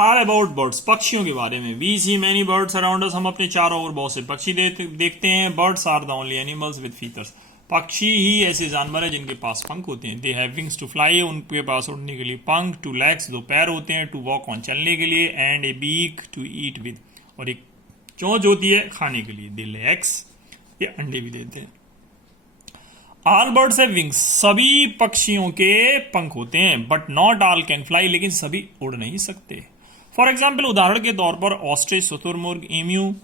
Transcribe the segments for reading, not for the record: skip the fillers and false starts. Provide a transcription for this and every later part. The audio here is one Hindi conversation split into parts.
आर अबाउट बर्ड्स, पक्षियों के बारे में। We see many birds around us, हम अपने चारों ओर बहुत से पक्षी देखते हैं। Birds are the only animals with features, पक्षी ही ऐसे जानवर है जिनके पास पंख होते हैं। They have wings to fly, उनके पास उड़ने के लिए पंख। टू लेग्स, दो पैर होते हैं। टू वॉक ऑन, चलने के लिए। And a beak to eat with, और एक चोंच होती है खाने के लिए। दे ले एग्स, ये अंडे भी देते हैं। ऑल बर्ड्स हैव विंग्स, सभी पक्षियों के पंख होते हैं। But not all can fly, लेकिन सभी उड़ नहीं सकते। फॉर एग्जाम्पल, उदाहरण के तौर पर ऑस्ट्रिच, शुतुरमुर्ग, एम्यू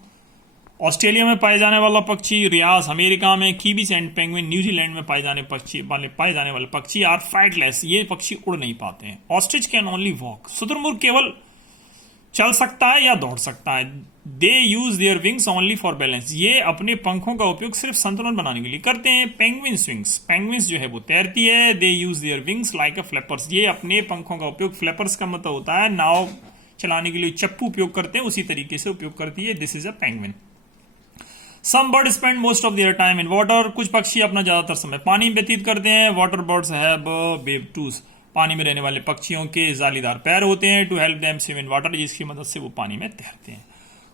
ऑस्ट्रेलिया में पाए जाने वाला पक्षी, रियास अमेरिका में, कीबीस एंड पेंगुइन न्यूजीलैंड में पाए जाने वाले पक्षी आर फ्लाइटलेस, ये पक्षी उड़ नहीं पाते हैं। ऑस्ट्रिच कैन ओनली वॉक, शुतुरमुर्ग केवल चल सकता है या दौड़ सकता है। They use their wings only for balance, ये अपने पंखों का उपयोग सिर्फ संतुलन बनाने के लिए करते हैं। पेंगुइन विंग्स, पेंगुइन्स जो है वो तैरती है। They use their wings like a flappers, ये अपने पंखों का उपयोग, फ्लैपर्स का मतलब होता है नाव चलाने के लिए चप्पू उपयोग करते हैं, उसी तरीके से उपयोग करती है। This is a penguin. Some bird spend most of their time in water, कुछ पक्षी अपना ज्यादातर समय पानी में व्यतीत करते हैं। Water birds have web twos, पानी में रहने वाले पक्षियों के जालीदार पैर होते हैं। To help them swim in water, जिसकी मदद से वो पानी में तैरते हैं।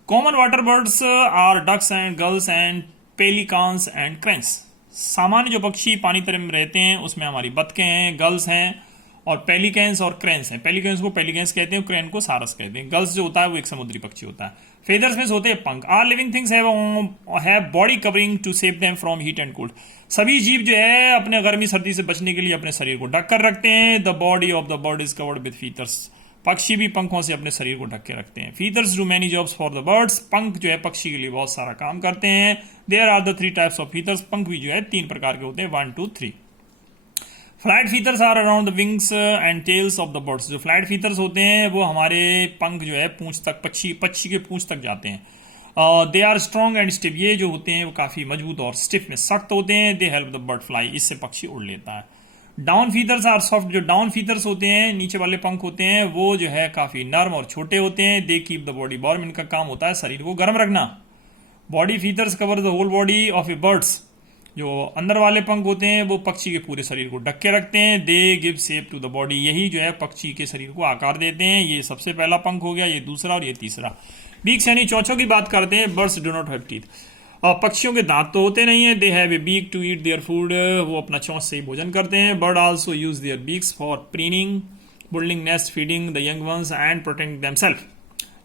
Common water birds are ducks and gulls and pelicans and cranes, सामान्य जो पक्षी पानी तले में रहते हैं उसमें हमारी बतखें हैं, गल्स हैं, और पेलिकैंस और क्रेन्स हैं। पेलिकैंस को पेलिकैंस कहते हैं, क्रेन को सारस कहते हैं। गल्स जो होता है वो एक समुद्री पक्षी होता है। फेदर्स में होते हैं पंख। All living things have body covering to save them from heat and cold, सभी जीव जो है अपने गर्मी सर्दी से बचने के लिए अपने शरीर को ढक कर रखते हैं। The body of the bird is covered with feathers, पक्षी भी पंखों से अपने शरीर को ढक के रखते हैं। Feathers do many jobs for the birds, पंख जो है पक्षी के लिए बहुत सारा काम करते हैं। There are the 3 types of feathers, पंख भी जो है 3 प्रकार के होते हैं, 1 2 3। Flight feathers are around the wings and tails of the birds, जो फ्लाइट फीथर्स होते हैं वो हमारे पंख जो है पूंछ तक, पक्षी के पूंछ तक जाते हैं। They are strong and stiff, ये जो होते हैं वो काफी मजबूत और स्टिफ में सख्त होते हैं। They help the bird fly, इससे पक्षी उड़ लेता है। डाउन फीथर्स आर सॉफ्ट, जो डाउन फीथर्स होते हैं नीचे वाले पंख होते हैं वो जो है काफी नर्म और छोटे होते हैं। They keep the body warm, इनका काम होता है शरीर को गर्म रखना। Body feathers cover the whole body of a birds, जो अंदर वाले पंख होते हैं वो पक्षी के पूरे शरीर को ढक के रखते हैं। They give shape to the body, यही जो है पक्षी के शरीर को आकार देते हैं। ये सबसे पहला पंख हो गया, ये दूसरा और ये तीसरा। बीक्स यानी चोंचों की बात करते हैं। Birds do not have teeth, और पक्षियों के दांत तो होते नहीं है। They have a beak to eat their food, वो अपना चोंच से ही भोजन करते हैं। Bird also use their beaks for preening, building nest, feeding the young ones and protecting themself,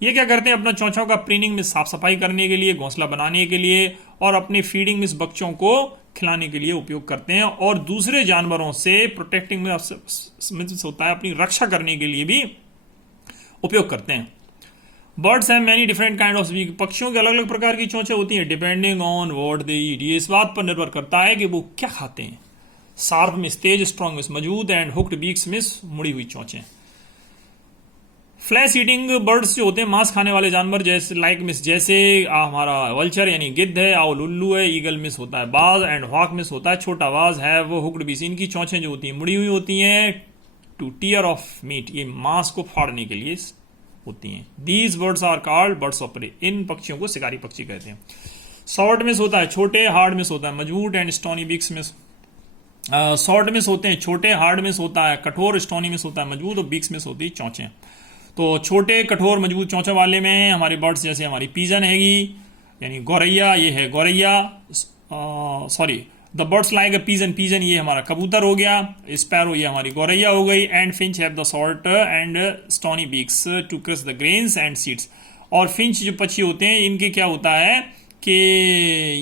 ये क्या करते हैं अपना चोंचों का प्रीनिंग में साफ सफाई करने के लिए, घोंसला बनाने के लिए, और अपनी फीडिंग में बच्चों को खिलाने के लिए उपयोग करते हैं। और दूसरे जानवरों से प्रोटेक्टिंग में होता है अपनी रक्षा करने के लिए भी उपयोग करते हैं। Birds have many different kind of beak, पक्षियों के अलग अलग प्रकार की चोंचें होती हैं। Depending on what they eat, ये इस बात पर निर्भर करता है कि वो क्या खाते हैं। शार्प में तेज, स्ट्रॉन्ग में मजबूत, एंड हुक्ड बीक्स में मुड़ी हुई चोंचें। फ्लैश ईटिंग बर्ड्स जो होते हैं मांस खाने वाले जानवर, जैसे लाइक मिस, जैसे हमारा वल्चर यानी गिद्ध है, आउल उल्लू है, ईगल मिस होता है बाज, एंड हॉक मिस होता है छोटा बाज है। वो हुक्ड बीक्स, इनकी चोंचें जो होती हैं मुड़ी हुई होती हैं। टू टीयर ऑफ मीट, ये मांस को फाड़ने के लिए होती हैं। These birds are called birds of prey, इन पक्षियों को शिकारी पक्षी कहते हैं। शॉर्ट मिस होता है छोटे, हार्ड मिस होता है मजबूत, and stony beaks miss. Short miss होते हैं छोटे, हार्ड मिस होता है कठोर, स्टोनी मिस होता है मजबूत, और बीक्स मिस होती है चोंचें। तो छोटे कठोर मजबूत चोंचों वाले में हमारी बर्ड्स जैसे हमारी पीजन हैगी यानी गौरैया, ये है गौरैया, sorry the birds like a pigeon, pigeon ये हमारा कबूतर हो गया, स्पैरो ये हमारी गौरैया हो गई। And finch have the short and stony beaks to crush the grains and seeds, और फिंच जो पक्षी होते हैं इनके क्या होता है कि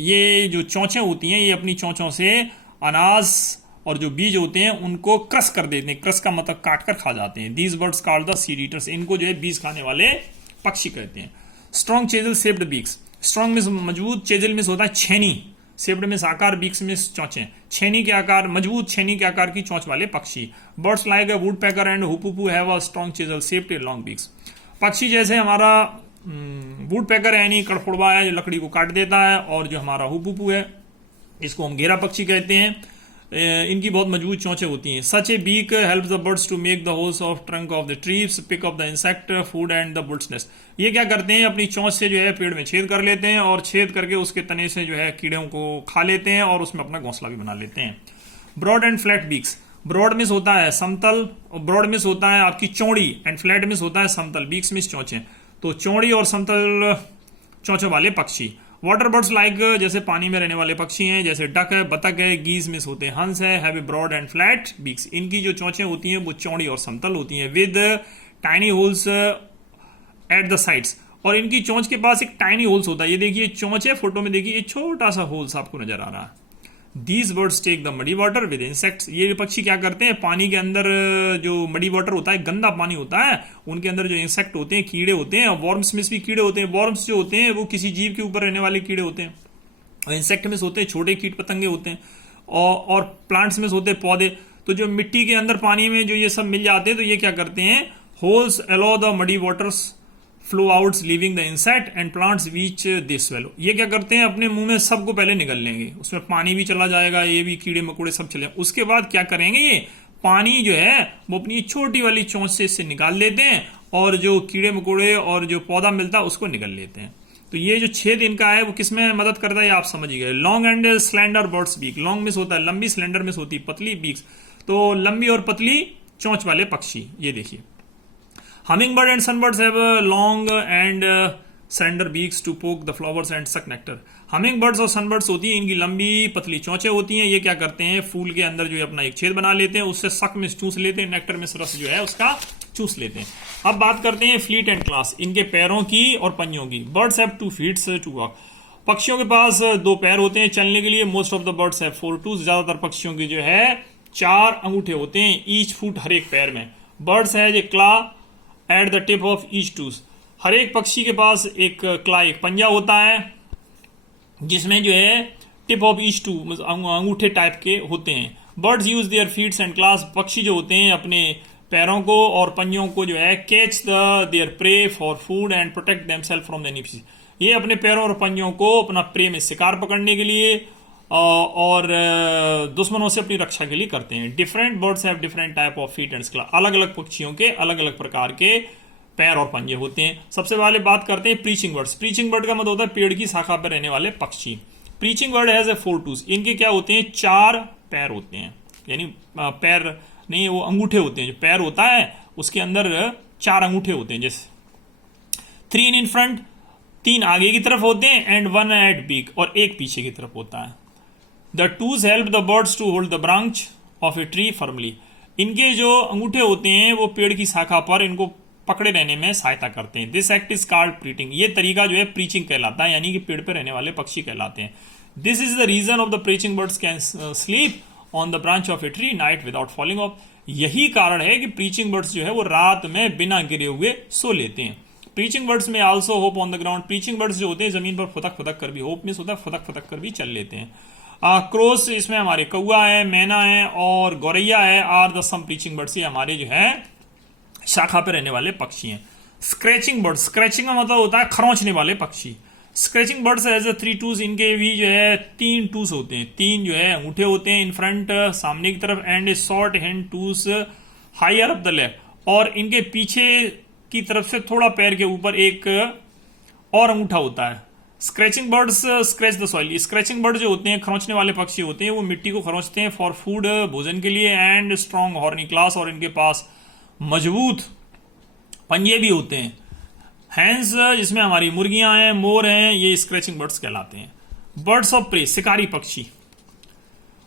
ये जो चोंचें होती हैं ये अपनी चोंचों से अनाज और जो बीज होते हैं उनको क्रश कर देते हैं। क्रश का मतलब काट कर खा जाते हैं। These birds called the seed eaters, इनको जो है बीज खाने वाले पक्षी कहते हैं। Strong chisel shaped beaks, strong में मजबूत, चेजल में होता है छेनी, शेप्ड में आकार, बीक्स में चोंचें, छेनी के आकार, मजबूत छेनी के आकार की चोंच वाले पक्षी। Birds like a woodpecker and hoopoe have a strong chisel shaped long beaks, पक्षी जैसे हमारा वुड पैकर यानी कड़फुड़वा है जो लकड़ी को काट देता है, और जो हमारा हुपुपू है इसको हम घेरा पक्षी कहते हैं, इनकी बहुत मजबूत चोंचें होती हैं। Such a beak helps the birds to make the holes of trunk of the trees, pick up the insect food and the bulls nest, ये क्या करते हैं अपनी चोंच से जो है पेड़ में छेद कर लेते हैं, और छेद करके उसके तने से जो है कीड़ों को खा लेते हैं, और उसमें अपना घोंसला भी बना लेते हैं। Broad and flat beaks, broad means होता है समतल, ब्रॉड मिस होता है आपकी चौड़ी, एंड फ्लैट मिस होता है समतल, बीक्स मिस चोंचे। तो चौड़ी और समतल चोंचों वाले पक्षी। वाटर बर्ड्स लाइक जैसे पानी में रहने वाले पक्षी हैं, जैसे डक है, बतख है, गीज मिस होते हैं, हंस है, have a broad and flat beaks. इनकी जो चोंचें होती हैं वो चौड़ी और समतल होती हैं, with tiny holes at the sides. और इनकी चोंच के पास एक टाइनी होल्स होता है। ये देखिए चोंच है, फोटो में देखिए, छोटा सा होल्स आपको नजर आ रहा है। These birds take the muddy water with insects. ये पक्षी क्या करते हैं, पानी के अंदर जो मडी वाटर होता है, गंदा पानी होता है, उनके अंदर जो इंसेक्ट होते हैं, कीड़े होते हैं, वॉर्म्स में भी कीड़े होते हैं। वॉर्म्स जो होते हैं वो किसी जीव के ऊपर रहने वाले कीड़े होते हैं, और इंसेक्ट में होते हैं छोटे कीट पतंगे होते हैं, और प्लांट्स में होते हैं पौधे। तो जो मिट्टी के अंदर पानी में जो ये सब मिल जाते हैं, तो ये क्या करते हैं, holes aloe the muddy waters flow outs leaving the insect and plants which they swallow. ये क्या करते हैं, अपने मुंह में सबको पहले निगल लेंगे, उसमें पानी भी चला जाएगा, ये भी कीड़े मकोड़े सब चले। उसके बाद क्या करेंगे, ये पानी जो है वो अपनी छोटी वाली चोंच से इससे निकाल लेते हैं, और जो कीड़े मकोड़े और जो पौधा मिलता है उसको निगल लेते हैं। तो ये जो छेद इनका है वो किसमें मदद करता है, आप समझ ही गए। Long and slender birds beak. Long means होता है लंबी, स्लैंडर मिस होती है पतली, बीक्स तो लंबी और पतली चोंच वाले पक्षी। ये देखिए, Hummingbird and sunbirds have long and slender beaks to poke the flowers and suck nectar. Hummingbirds और sunbirds होती हैं, इनकी लंबी पतली चोंचें होती हैं। ये क्या करते हैं, फूल के अंदर जो है अपना एक छेद बना लेते हैं, उससे सक में चूस लेते हैं, नेक्टर में रस जो है उसका चूस लेते हैं। अब बात करते हैं फ्लीट एंड क्लास, इनके पैरों की और पंजों की। Birds have 2 feet to walk. पक्षियों के पास 2 पैर होते हैं चलने के लिए। Most of the birds have 4 toes. ज्यादातर पक्षियों की जो है 4 अंगूठे होते हैं ईच फुट, हर एक पैर में। Birds have a claw at the tip of each tooth. हर एक पक्षी के पास एक क्ला, एक पंजा होता है, जिसमें जो है टिप ऑफ ईच टू अंगूठे टाइप के होते हैं। Buds use their feats and class. पक्षी जो होते हैं अपने पैरों को और पंजों को जो है catch their prey for food and protect themself from the enemies. ये अपने पैरों और पंजों को अपना प्रे में शिकार पकड़ने के लिए और दुश्मनों से अपनी रक्षा के लिए करते हैं। Different birds have different type of feet and क्ला। अलग अलग पक्षियों के अलग अलग प्रकार के पैर और पंजे होते हैं। सबसे पहले बात करते हैं प्रीचिंग बर्ड्स। प्रीचिंग बर्ड का मतलब होता है पेड़ की शाखा पर रहने वाले पक्षी। Preaching bird has a 4 toes। इनके क्या होते हैं, 4 पैर होते हैं, यानी पैर नहीं, वो अंगूठे होते हैं। जो पैर होता है उसके अंदर 4 अंगूठे होते हैं, जैसे 3 in front, 3 आगे की तरफ होते हैं, एंड 1 at beak, और 1 पीछे की तरफ होता है। The toes help the birds to hold the branch of a tree firmly. इनके जो अंगूठे होते हैं वो पेड़ की शाखा पर इनको पकड़े रहने में सहायता करते हैं। This act is called preaching. ये तरीका जो है preaching कहलाता है, यानी कि पेड़ पर रहने वाले पक्षी कहलाते हैं। This is the reason of the preaching birds can sleep on the branch of a tree night without falling off. यही कारण है कि preaching birds जो है वो रात में बिना गिरे हुए सो लेते हैं। Preaching birds में also hop on the ground. Preaching birds जो होते हैं जमीन पर फुदक फुदक कर भी, होप मिस होता है फुदक फुदक कर भी चल लेते हैं। क्रोस, इसमें हमारे कौआ है, मैना है और गौरैया है, are the some perching birds. ये हमारे जो है शाखा पे रहने वाले पक्षी हैं। स्क्रैचिंग बर्ड, स्क्रैचिंग का मतलब होता है खरोंचने वाले पक्षी। Scratching birds has 3 toes। इनके भी जो है 3 toes होते हैं, 3 जो है अंगूठे होते हैं इन फ्रंट, सामने की तरफ, and a short hand toes higher up the leg. और इनके पीछे की तरफ से थोड़ा पैर के ऊपर एक और अंगूठा होता है। Scratching birds scratch the soil. Scratching bird जो होते हैं, खरोंचने वाले पक्षी होते हैं, वो मिट्टी को खरोंचते हैं फॉर फूड, भोजन के लिए, एंड स्ट्रॉन्ग हॉर्नी क्लास, और इनके पास मजबूत पंजे भी होते हैं। हैंस, जिसमें हमारी मुर्गियां हैं, मोर हैं, ये स्क्रैचिंग बर्ड्स कहलाते हैं। बर्ड्स ऑफ प्रे, शिकारी पक्षी।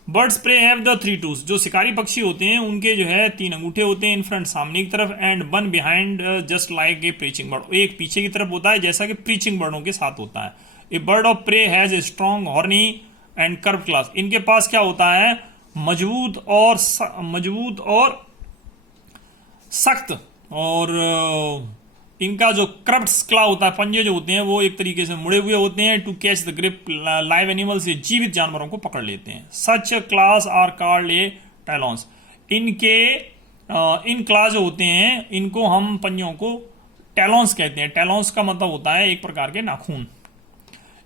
Birds prey have the 3 toes। जो शिकारी पक्षी होते हैं उनके जो है 3 अंगूठे होते हैं इन फ्रंट, सामने की तरफ, and 1 behind just like a preaching bird. एक पीछे की तरफ होता है जैसा कि प्रीचिंग बर्डों के साथ होता है। A bird of prey has a strong horny and curve claws. इनके पास क्या होता है, मजबूत और सख्त, और इनका जो कर्व्ड क्ला होता है, पंजे जो होते हैं वो एक तरीके से मुड़े हुए होते हैं, to catch the grip live animals. ये जीवित जानवरों को पकड़ लेते हैं। Such claws are called a talons. इनके इन क्लास जो होते हैं इनको हम पंजों को टैलॉन्स कहते हैं। टैलॉन्स का मतलब होता है एक प्रकार के नाखून।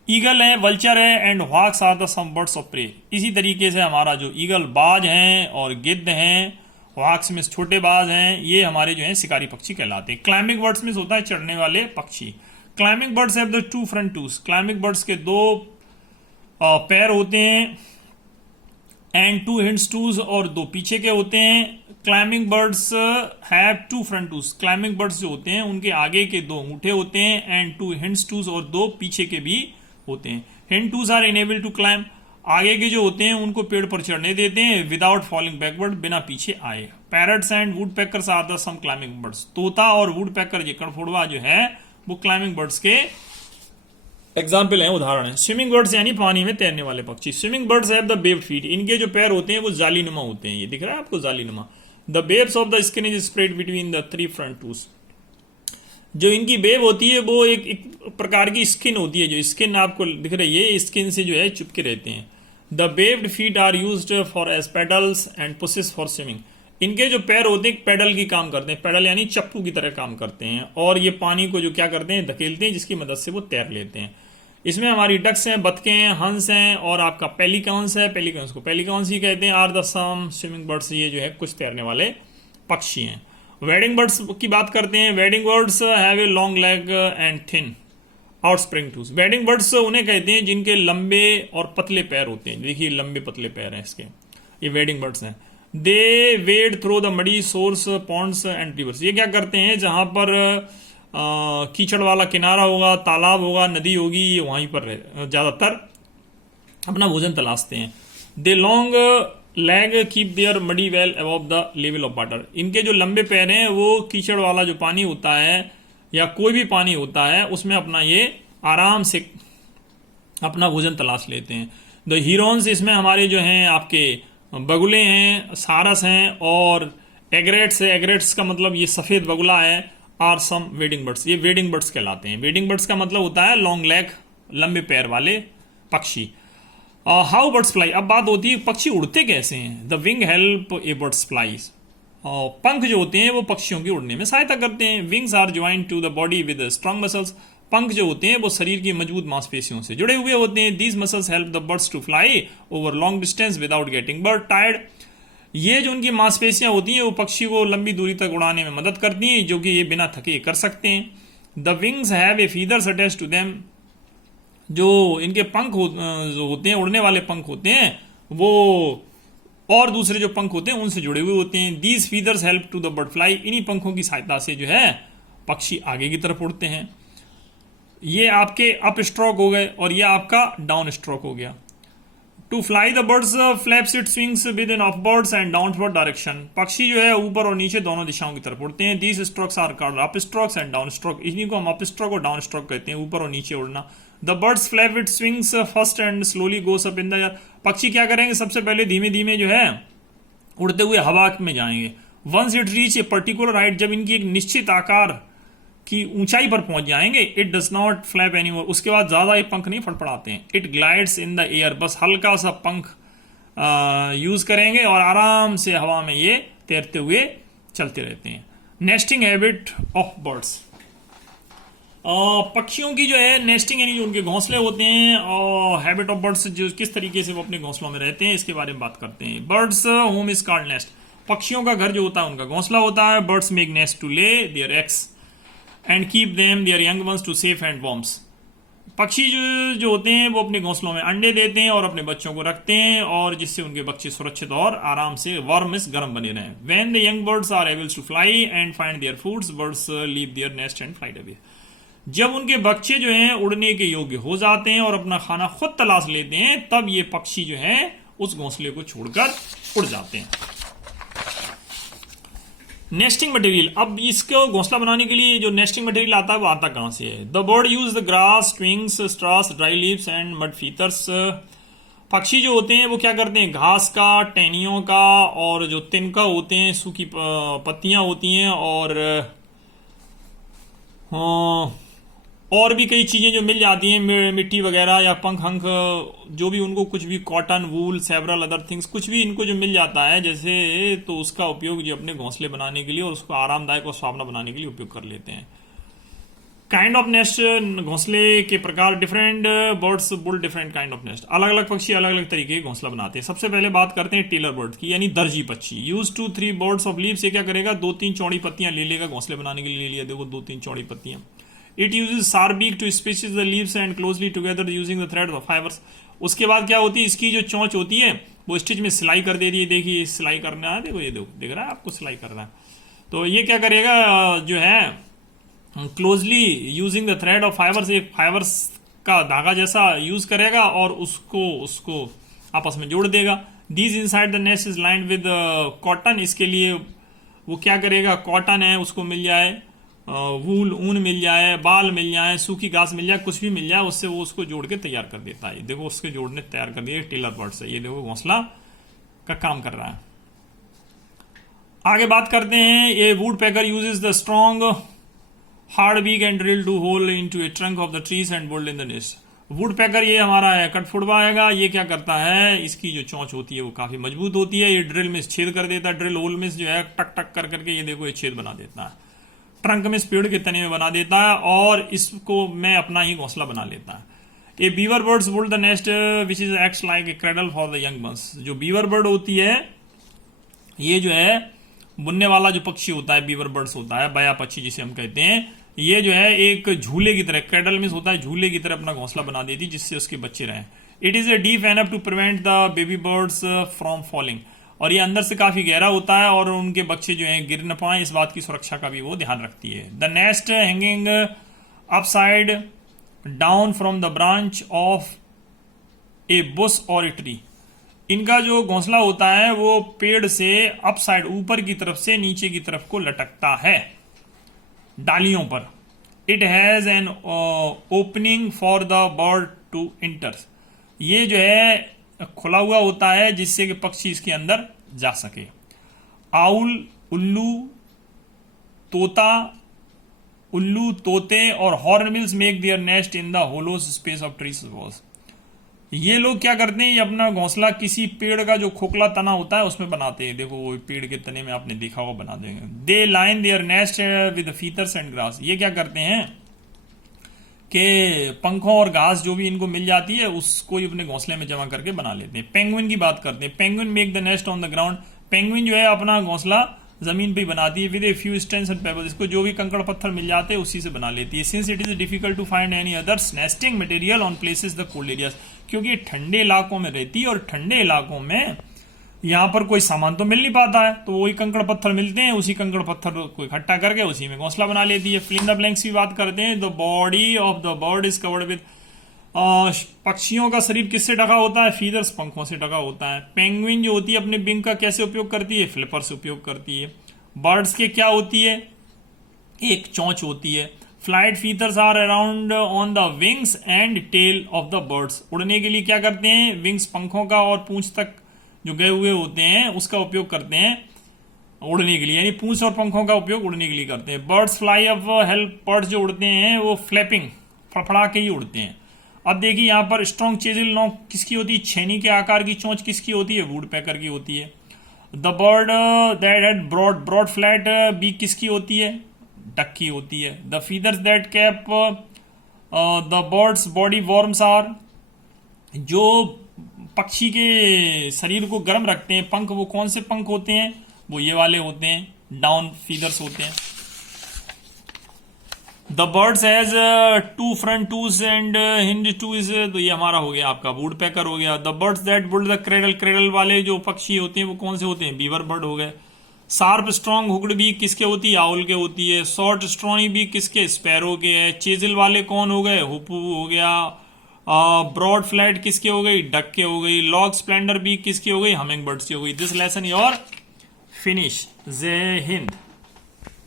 ईगल है, वल्चर है, and hawks are the some birds of prey. इसी तरीके से हमारा जो ईगल, बाज हैं, और गिद्ध हैं, हॉक्स में छोटे बाज हैं, ये हमारे जो हैं शिकारी पक्षी कहलाते हैं। क्लाइंबिंग बर्ड्स में होता है चढ़ने वाले पक्षी। Climbing birds have the 2 front toes। Climbing birds के 2 पैर होते हैं एंड 2 हिंट्स टूज, और 2 पीछे के होते हैं। Climbing birds have 2 front twos, climbing birds जो होते हैं उनके आगे के 2 अंगूठे होते हैं। एंड 2 हिंट्स टूज, और 2 पीछे के भी होते हैं। Hind toes are enable to climb, आगे के जो होते हैं उनको पेड़ पर चढ़ने देते हैं विदाउट फॉलिंग बैकवर्ड, बिना पीछे आए। Parrots and woodpeckers are the some climbing birds, तोता और वुड पैकर ये कड़फोड़वा जो है वो क्लाइंबिंग बर्ड्स के एग्जाम्पल हैं, उदाहरण है। स्विमिंग बर्ड्स यानी पानी में तैरने वाले पक्षी। Swimming birds have the webbed feet, इनके जो पैर होते हैं वो जालीनुमा होते हैं, ये दिख रहा है आपको जालीनुमा। The webs of the skin is spread between the 3 front toes, जो इनकी बेब होती है वो एक प्रकार की स्किन होती है, जो स्किन आपको दिख रही है स्किन से जो है चिपके रहते हैं। The webbed feet are used for as paddles and pushes for swimming, इनके जो पैर होते हैं पेडल की काम करते हैं, पेडल यानी चप्पू की तरह काम करते हैं, और ये पानी को जो क्या करते हैं धकेलते हैं, जिसकी मदद से वो तैर लेते हैं। इसमें हमारी डक्स हैं, बतखें हैं, हंस हैं, और आपका पेलिकॉन्स है, पेलिकॉन्स को पेलिकॉन्स ही कहते हैं। Are the some swimming birds, ये जो है कुछ तैरने वाले पक्षी हैं। वेडिंग बर्ड्स की बात करते हैं। Wading birds have a long leg and thin outspring toes, wading birds उन्हें कहते हैं जिनके लंबे और पतले पैर होते हैं, देखिए लंबे पतले पैर हैं इसके, ये वेडिंग बर्ड्स हैं। They wade through the muddy shores ponds and rivers, ये क्या करते हैं जहां पर कीचड़ वाला किनारा होगा, तालाब होगा, नदी होगी, ये वहीं पर ज्यादातर अपना भोजन तलाशते हैं। They long leg keep their body well above the level of water, इनके जो लंबे पैर हैं वो कीचड़ वाला जो पानी होता है या कोई भी पानी होता है उसमें अपना ये आराम से अपना भोजन तलाश लेते हैं। द हीरोन्स, इसमें हमारे जो हैं आपके बगुले हैं, सारस हैं, और एग्रेट्स है, एग्रेट्स का मतलब ये सफेद बगुला है। आर सम वेडिंग बर्ड्स, ये वेडिंग बर्ड्स कहलाते हैं। वेडिंग बर्ड्स का मतलब होता है लॉन्ग लेग, लंबे पैर वाले पक्षी। हाउ बर्ड्स फ्लाई, अब बात होती है पक्षी उड़ते कैसे हैं। The wing help A birds flies, पंख जो होते हैं वो पक्षियों की उड़ने में सहायता करते हैं। Wings are joint to the body with strong muscles, पंख जो होते हैं वो शरीर की मजबूत मांसपेशियों से जुड़े हुए होते हैं। These muscles help the birds to fly over long distance without getting bird tired, ये जो उनकी मांसपेशियां होती हैं वो पक्षी को लंबी दूरी तक उड़ाने में मदद करती हैं, जो कि ये बिना थके कर सकते हैं। The wings have a feathers attached to them, जो इनके पंख जो होते हैं, उड़ने वाले पंख होते हैं, वो और दूसरे जो पंख होते हैं उनसे जुड़े हुए होते हैं। These feathers help to the bird fly, इन्हीं पंखों की सहायता से जो है पक्षी आगे की तरफ उड़ते हैं। ये आपके अप स्ट्रोक हो गए और ये आपका डाउन स्ट्रोक हो गया। To fly the birds flaps its wings with in upwards and downward direction, पक्षी जो है ऊपर और नीचे दोनों दिशाओं की तरफ उड़ते हैं। These strokes are called up strokes and down stroke, इन्हीं को हम अप स्ट्रोक और डाउन स्ट्रोक कहते हैं, ऊपर और नीचे उड़ना। The birds flap its wings first and slowly goes up in the air, पक्षी क्या करेंगे सबसे पहले धीमे धीमे जो है उड़ते हुए हवा में जाएंगे। Once it reach a particular height, जब इनकी एक निश्चित आकार की ऊंचाई पर पहुंच जाएंगे, it does not flap anymore, उसके बाद ज्यादा ये पंख नहीं फड़फड़ाते हैं। It glides in the air, बस हल्का सा पंख यूज करेंगे और आराम से हवा में ये तैरते हुए चलते रहते हैं। नेस्टिंग हैबिट ऑफ बर्ड्स, पक्षियों की जो है नेस्टिंग यानी जो उनके घोंसले होते हैं और हैबिट ऑफ बर्ड्स, जो किस तरीके से वो अपने घोंसलों में रहते हैं, इसके बारे में बात करते हैं। Birds home is called nest, पक्षियों का घर जो होता है उनका घोंसला होता है। Birds make nest to lay their eggs and keep them their young ones to safe and warms, पक्षी जो होते हैं वो अपने घोंसलों में अंडे देते हैं और अपने बच्चों को रखते हैं, और जिससे उनके बच्चे सुरक्षित और आराम से वार्म गर्म बने रहें। When the young birds are able to fly and find their foods, birds leave their nest and fly away, जब उनके बच्चे जो हैं उड़ने के योग्य हो जाते हैं और अपना खाना खुद तलाश लेते हैं, तब ये पक्षी जो है उस घोंसले को छोड़कर उड़ जाते हैं। नेस्टिंग मटेरियल, अब इसको घोंसला बनाने के लिए जो नेस्टिंग मटेरियल आता है वो आता कहां से है। The bird use the grass, twigs, straws, dry leaves and mud feathers, पक्षी जो होते हैं वो क्या करते हैं घास का, टहनियों का, और जो तिनका होते हैं सूखी पत्तियां होती हैं, और भी कई चीजें जो मिल जाती हैं, मिट्टी वगैरह या पंख हंख, जो भी उनको कुछ भी कॉटन, वूल, सेवरल अदर थिंग्स, कुछ भी इनको जो मिल जाता है जैसे, तो उसका उपयोग जो अपने घोंसले बनाने के लिए और उसको आरामदायक और सुहावना बनाने के लिए उपयोग कर लेते हैं। काइंड ऑफ नेस्ट, घोंसले के प्रकार, different birds built different kind of nest, अलग अलग पक्षी अलग अलग तरीके के घोंसला बनाते हैं। सबसे पहले बात करते हैं टेलर बर्ड की, यानी दर्जी पक्षी। यूज 2-3 बर्ड्स ऑफ लीव्स, ये क्या करेगा 2-3 चौड़ी पत्तियां ले लेगा घोंसले बनाने के लिए, ले लिया देखो 2-3 चौड़ी पत्तियां। It uses sharp beak to spaces the leaves and closely together using the thread of fibres, उसके बाद क्या होती है इसकी जो चोंच होती है वो स्टिच में सिलाई कर दे रही है। देखिए सिलाई करना है, देखो ये दिख रहा है आपको, सिलाई कर रहा है। तो ये क्या करेगा जो है, closely using the thread of fibres, एक फाइबर्स का धागा जैसा यूज करेगा और उसको आपस में जोड़ देगा। These inside the nest is lined with cotton, इसके लिए वो क्या करेगा, कॉटन है उसको मिल जाए, वूल ऊन मिल जाए, बाल मिल जाए, सूखी घास मिल जाए, कुछ भी मिल जाए, उससे वो उसको जोड़ के तैयार कर देता है। देखो उसके जोड़ने तैयार कर दिए टेलर बर्ड से। ये देखो घोंसला का काम कर रहा है। आगे बात करते हैं, ये woodpecker uses the strong hard beak and drill to hole into a trunk of the trees and build in the nest. Woodpecker ये हमारा है कटफुटवा आएगा। ये क्या करता है, इसकी जो चोंच होती है वो काफी मजबूत होती है। ये ड्रिल में छेद कर देता है, ड्रिल होल में जो है टक टक कर करके ये देखो ये छेद बना देता है, ट्रंक में पेड़ के तने में बना देता है और इसको मैं अपना ही घोंसला बना लेता है। A weaver birds build the nest which is acts like a cradle for the young birds. जो बीवर बर्ड होती है, ये जो है बुनने वाला जो पक्षी होता है, बीवर बर्ड्स होता है, बया पक्षी जिसे हम कहते हैं, ये जो है एक झूले की तरह, क्रेडल में होता है झूले की तरह अपना घोंसला बना देती जिससे उसके बच्चे रहें। It is a deep enough to prevent the baby birds from falling. और ये अंदर से काफी गहरा होता है और उनके बच्चे जो हैं गिर न पाए, इस बात की सुरक्षा का भी वो ध्यान रखती है। The nest hanging upside down from the branch of A Bush और ए ट्री। इनका जो घोंसला होता है वो पेड़ से अपसाइड, ऊपर की तरफ से नीचे की तरफ को लटकता है डालियों पर। It has an opening for the bird to enter. ये जो है खुला हुआ होता है जिससे कि पक्षी इसके अंदर जा सके। आउल, उल्लू, तोता, उल्लू, तोते और hornbills make their nest in the hollow space of trees walls. ये लोग क्या करते हैं, ये अपना घोंसला किसी पेड़ का जो खोखला तना होता है उसमें बनाते हैं। देखो वो पेड़ के तने में आपने देखा होगा बना देंगे। They line their nest with feathers and grass. ये क्या करते हैं कि पंखों और घास जो भी इनको मिल जाती है उसको ही अपने घोंसले में जमा करके बना लेते हैं। पेंगुइन की बात करते हैं। Penguin make the nest on the ground. Penguin जो है अपना घोंसला जमीन पे ही बनाती है with a few stones and pebbles. इसको जो भी कंकड़ पत्थर मिल जाते हैं उसी से बना लेती है। Since it is difficult to find any others nesting material on places the cold areas. क्योंकि ये ठंडे इलाकों में रहती है और ठंडे इलाकों में यहाँ पर कोई सामान तो मिल नहीं पाता है, तो वही कंकड़ पत्थर मिलते हैं, उसी कंकड़ पत्थर को इकट्ठा करके उसी में घोंसला बना लेती है। फिल इन द ब्लैंक्स की बात करते हैं। The body of the bird is covered with. पक्षियों का शरीर किससे ढका होता है, फीदर्स, पंखों से ढका होता है। पेंगुइन जो होती है अपने विंग का कैसे उपयोग करती है, फ्लिपर से उपयोग करती है। बर्ड्स के क्या होती है, एक चोंच होती है। Flight feathers are around on the wings and tail of the birds. उड़ने के लिए क्या करते हैं, विंग्स पंखों का और पूंछ तक जो गए हुए होते हैं उसका उपयोग करते हैं उड़ने के लिए, यानी पूंछ और पंखों का उपयोग उड़ने के लिए करते हैं। Birds fly up help. Birds जो उड़ते हैं वो फ्लैपिंग, फड़फड़ा के ही उड़ते हैं। अब देखिए यहाँ पर स्ट्रॉन्ग चेजिल नोक किसकी होती है, छेनी के आकार की चोंच किसकी होती है, वुड पैकर की होती है। The bird that had broad flat beak किसकी होती है, डक की होती है। The feathers that keep the birds body warms are. जो पक्षी के शरीर को गर्म रखते हैं पंख, वो कौन से पंख होते हैं, वो ये वाले होते हैं, डाउन फीदर्स होते हैं। The birds has two front toes and hind toes. तो ये हमारा हो गया आपका वुड पैकर हो गया। The birds that built the cradle. Cradle वाले जो पक्षी होते हैं वो कौन से होते हैं, बीवर बर्ड हो गए। शार्प स्ट्रॉन्ग हुक्ड बीक किसके होती है, आउल के होती है। शॉर्ट स्ट्रॉनी बीक किसके, स्पैरो के है। चेजिल वाले कौन हो गए, हुपू हो गया। ब्रॉड फ्लैट किसके हो गई, डक के हो गई। लॉग स्प्लेंडर बीक किसकी हो गई, हमिंग बर्ड्स की हो गई। This lesson your finish. जय हिंद।